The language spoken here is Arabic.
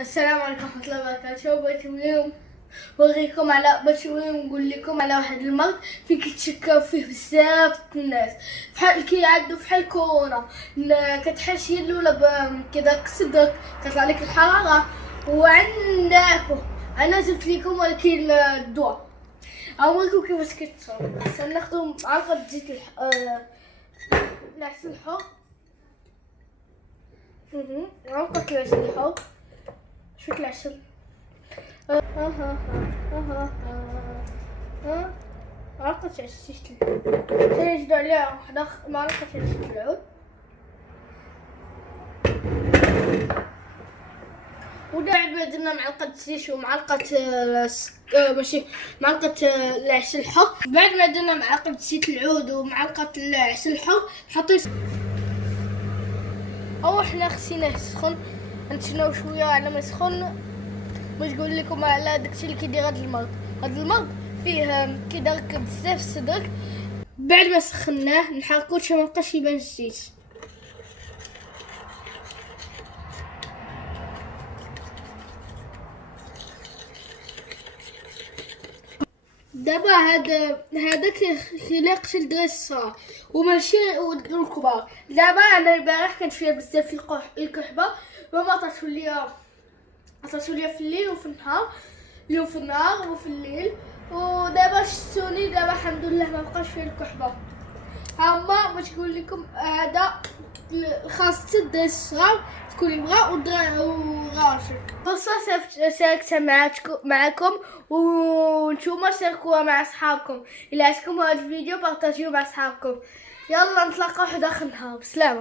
السلام عليكم ورحمة الله وبركاته. بغيت اليوم نوريكم على ونقول لكم على واحد المرض فين كيتشكاو فيه بزاف الناس، بحال كيعدو بحال كورونا. كتحس الاولى كذا صدرك، كطلع لك الحرارة وعندك. انا جبت لكم ولكن الدواء اوريكم كيفاش كيتصاوب. ناخذ معلقة زيت العسل الحر، معلقة العسل الحر، شوية العسل، معلقة عسل تنجد عليها وحدة معلقة عسل العود، وبعد ما درنا معلقة زيت ومعلقة ماشي معلقة العسل الحر. بعد ما درنا معلقة زيت العود ومعلقة العسل الحر نحطو او حنا خصيناه يسخن، نتسناو شويه على ما يسخن. باش نقول لكم على داكشي اللي كيدير هذا المرض فيه كيضرك بزاف صدرك. بعد ما سخناه نحركوه باش ما يبقاش يبان الزيت. دابا هذا خلاق شي الدراري الصغار وماشي الكبار. دابا انا البارح كانت فيها بزاف الكحبه، وما عطاتو ليا في الليل وفي النهار، اليوم في النهار وفي الليل. ودابا شفتوني دابا الحمد لله ما بقاش فيه الكحبه. اما باش نقول لكم هذا خاص الدراري الصغار، تكون امراه وراجل. فرصه شاركتها معكم وانتوما شاركوها مع اصحابكم. الى عجبكم هذا الفيديو بارطاجيوه مع اصحابكم. يلا نتلاقاو واحد اخر نهار. بسلامه.